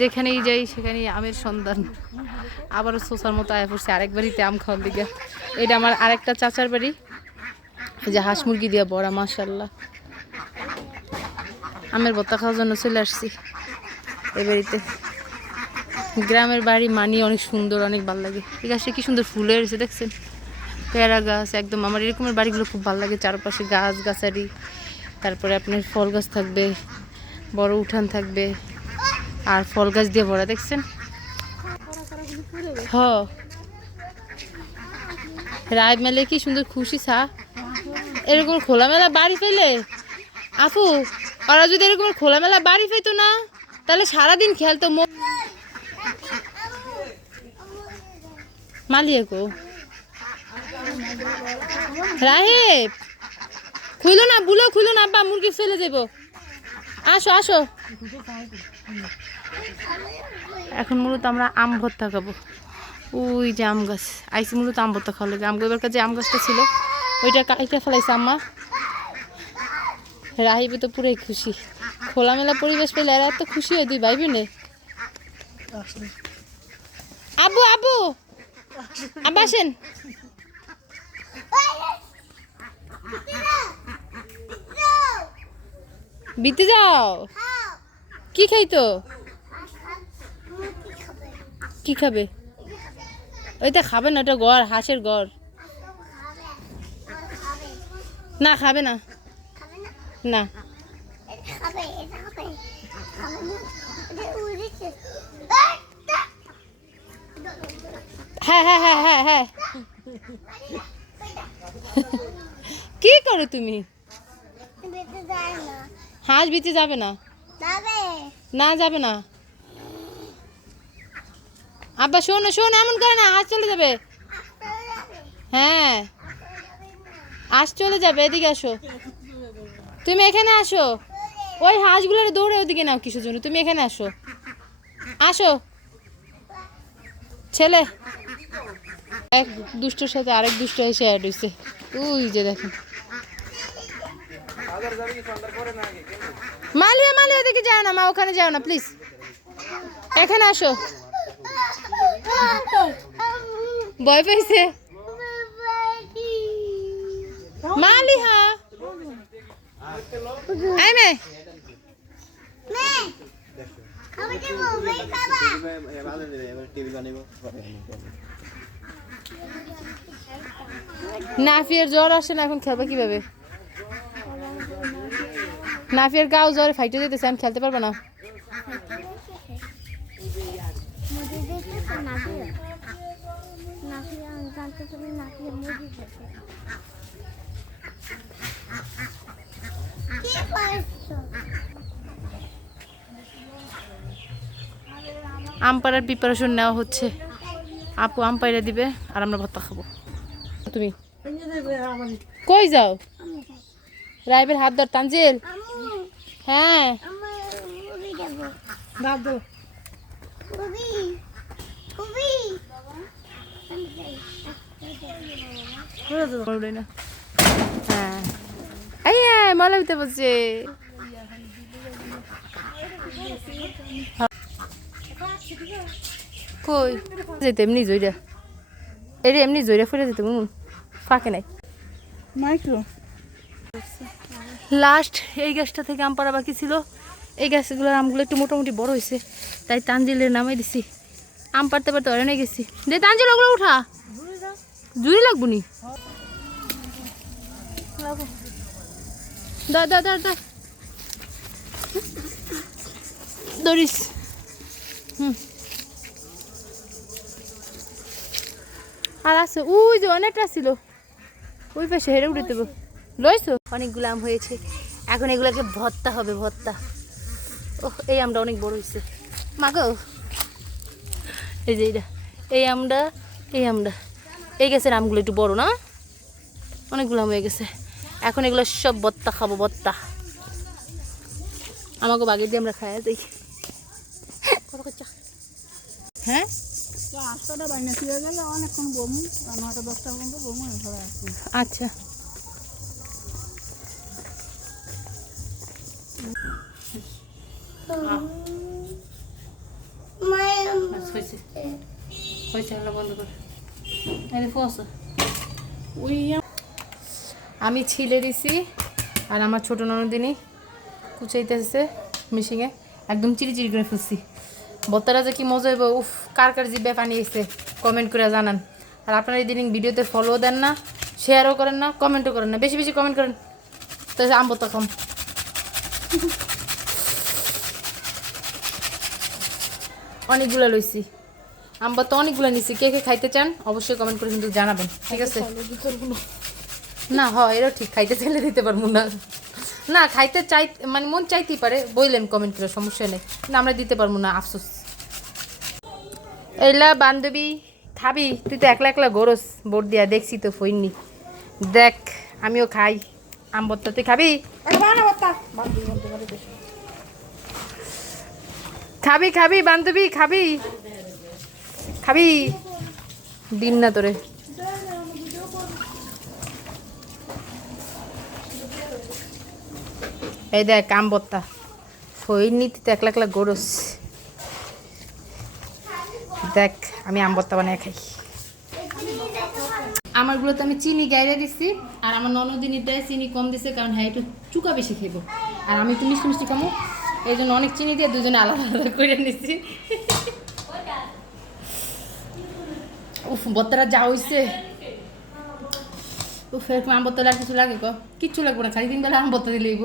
যেখানেই যাই, সেখানেই আমের সন্ধান। আবারও সোসার মতো আয়া পড়ছে আরেক বাড়িতে আম খাওয়ার দিকে এটা আমার আরেকটা চাচার বাড়ি। এই যে হাঁস মুরগি দিয়ে বড়া মাশাল্লাহ আমের ভর্তা খাওয়ার জন্য চলে আসছি এই বাড়িতে। গ্রামের বাড়ি মানি অনেক সুন্দর, অনেক ভালো লাগে। ঠিক আছে কি সুন্দর ফুল হয়েছে, দেখছেন? পেয়ারা গাছ, একদম আমার এরকমের বাড়িগুলো খুব ভালো লাগে, চারপাশে গাছ গাছারি তারপরে আপনার ফল গাছ থাকবে, বড় উঠান থাকবে, আর ফল গাছ দিয়ে ভরা, দেখছেন? হ। রায় মেলে, কি সুন্দর খুশি, সা। এরকম খোলামেলা বাড়ি পেলে, আপু, ওরা যদি এরকম খোলামেলা বাড়ি পেতো না, তাহলে সারাদিন খেলতো মালিয়ে গো। রাহেব! খুইলো না, বুলো খুইলো না, আব্বা, মুরগি ফেলে দেব। আসো আসো। এখন মূলত আমরা আম ভর্তা খাব। ওই যে আম গাছ। আইসি মূলত আম ভর্তা খাওয়া লাগে। আম এবার কাছে আম গাছটা ছিল, ওইটা কাইটা ফেলাইছে আম্মা। রাহিবে তো পুরাই খুশি। খোলামেলা পরিবেশ পেলে এরা এত খুশি হয়, তুই ভাইবি নে। আবু আবু আব্বা আসেন। বিতে যাও। কি খাইতো? কি খাবে? ওইটা খাবে না, ওটা গড়, হাঁসের গড়। না, খাবে না। না। হ্যাঁ হ্যাঁ হ্যাঁ হ্যাঁ হ্যাঁ। কি করো তুমি? হাঁস বিচে যাবে না। না যাবে না। আব্বা শোনো শোন এমন করে না হাঁস চলে যাবে। হ্যাঁ। আস চলে যাবে এদিকে আসো। তুমি এখানে আসো। ওই হাঁসগুলোর দৌড়ে ওদিকে নাও কিসের জন্য তুমি এখানে আসো। আসো। ছেলে। এক দুষ্টর সাথে আরেক দুষ্ট এসে অ্যাড হয়েছে ওই যে দেখেন মালিয়া মালিয়া ওদিকে যাও না, মা, ওখানে যাও না প্লিজ এখানে আসো। ভয় পেয়েছে? মালিহা। আই নাফিয়ার জ্বর আসে না, এখন খেলবে কীভাবে? নাফিয়ার গাও জ্বরে ফাইটে যেতেছে আমি খেলতে পারব না। মুদি দেখতে নাফিয়া নাফিয়া জানতে তুমি নাফিয়া মুদি দেখে কি করছ আম পাড়ার প্রিপারেশন নেওয়া হচ্ছে। আপু আম পাইরা দিবে আর আমরা ভর্তা খাব। তুমি? কই যাও? রাইবের হাত ধর তানজিল। হ্যাঁ। দাদু। না হ্যাঁ। এই মলা দিতে বলছে কই? যেতে এমনি জইরা। এরে এমনি জইরা ফুরে যেতে ফাঁকে নাই। মাইক্রো। লাস্ট এই গাছটা থেকে আম পাড়া বাকি ছিল। এই গাছগুলোর আমগুলো একটু মোটামুটি বড় হয়েছে। তাই তানজিলের নামে দিছি। আম পাড়তে পারতে অরণে গেছি। দে তানজিল, ওগুলো উঠা। জুড়ি লাগবো নি? দা দা দা দা। ধরিস। হুম। আর আছে, ওই যে অনেকটা ছিল। ওই পাশে হেরে উঠে দেবো। লইছো? অনেকগুলো আম হয়েছে। এখন এগুলোকে ভর্তা হবে ভর্তা। ও এই আমটা অনেক বড় হয়েছে মাগো এই যে এইটা এই আমটা এই আমটা। এই গাছের আমগুলো একটু বড় না? অনেকগুলো আম হয়ে গেছে। এখন এগুলো সব ভর্তা খাব ভর্তা। আমাকে বাগে দিয়ে আমরা খাইয়া যাই? হ্যাঁ? বাইনা ফিরে গেলে? অনেকক্ষণ বমু নয়টা দশটা পর্যন্ত বমু আচ্ছা। আমি ছিলে দিছি আর আমার ছোট ননদিনী কুচাইতেছে মিশিংয়ে একদম চিরি চিরি করে ফেলছি। বত্তারা যে কি মজা হইব উফ কার কার জিব্বে পানি এসছে কমেন্ট করে জানান। আর আপনারা ইদানিং ভিডিওতে ফলো দেন না শেয়ারও করেন না কমেন্টও করেন না। বেশি বেশি কমেন্ট করেন। তো আম বত্তা কম। অনেকগুলো লইছি। আম বত্তা অনেকগুলো নিছি। কে কে খাইতে চান অবশ্যই কমেন্ট করে কিন্তু জানাবেন। ঠিক আছে? না হয় এরও ঠিক খাইতে চাইলে দিতে পারব না। না, খাইতে চাই মানে মন চাইতেই পারে বললেন কমেন্ট করে, সমস্যা নেই। না আমরা দিতে পারব না, আফসোস। এইলা বান্ধবী, খাবি? তুই তো একলা একলা গরস, বোর দিয়া দেখছি তো ফইননি। দেখ, আমিও খাই। আম তুই খাবি বানা বাত্তা বান্ধবী বলতে পারি বেশি খাবি খাবি, বান্ধবী, খাবি। খাবি। দিন না তোরে। এই দেখ আম বত্তা। ফইর নিতে তো একলা একলা গরস। দেখ, আমি আম বত্তা বানিয়ে খাই। আমারগুলো তো আমি চিনি গাইরে দিচ্ছি আর আমার ননদিনীটায় চিনি কম দিছে, কারণ হ্যাঁ একটু চুকা বেশি খেব আর আমি একটু মিষ্টি মিষ্টি খামো। এই জন্য অনেক চিনি দিয়ে দুজনে আলাদা আলাদা করে নিচ্ছি উফ বত্তারা যা হইছে। উফ, এরকম আম বত্তা আর কিছু লাগে ক? কিচ্ছু লাগবো না, খালি বেলা আম বত্তা দিলেইব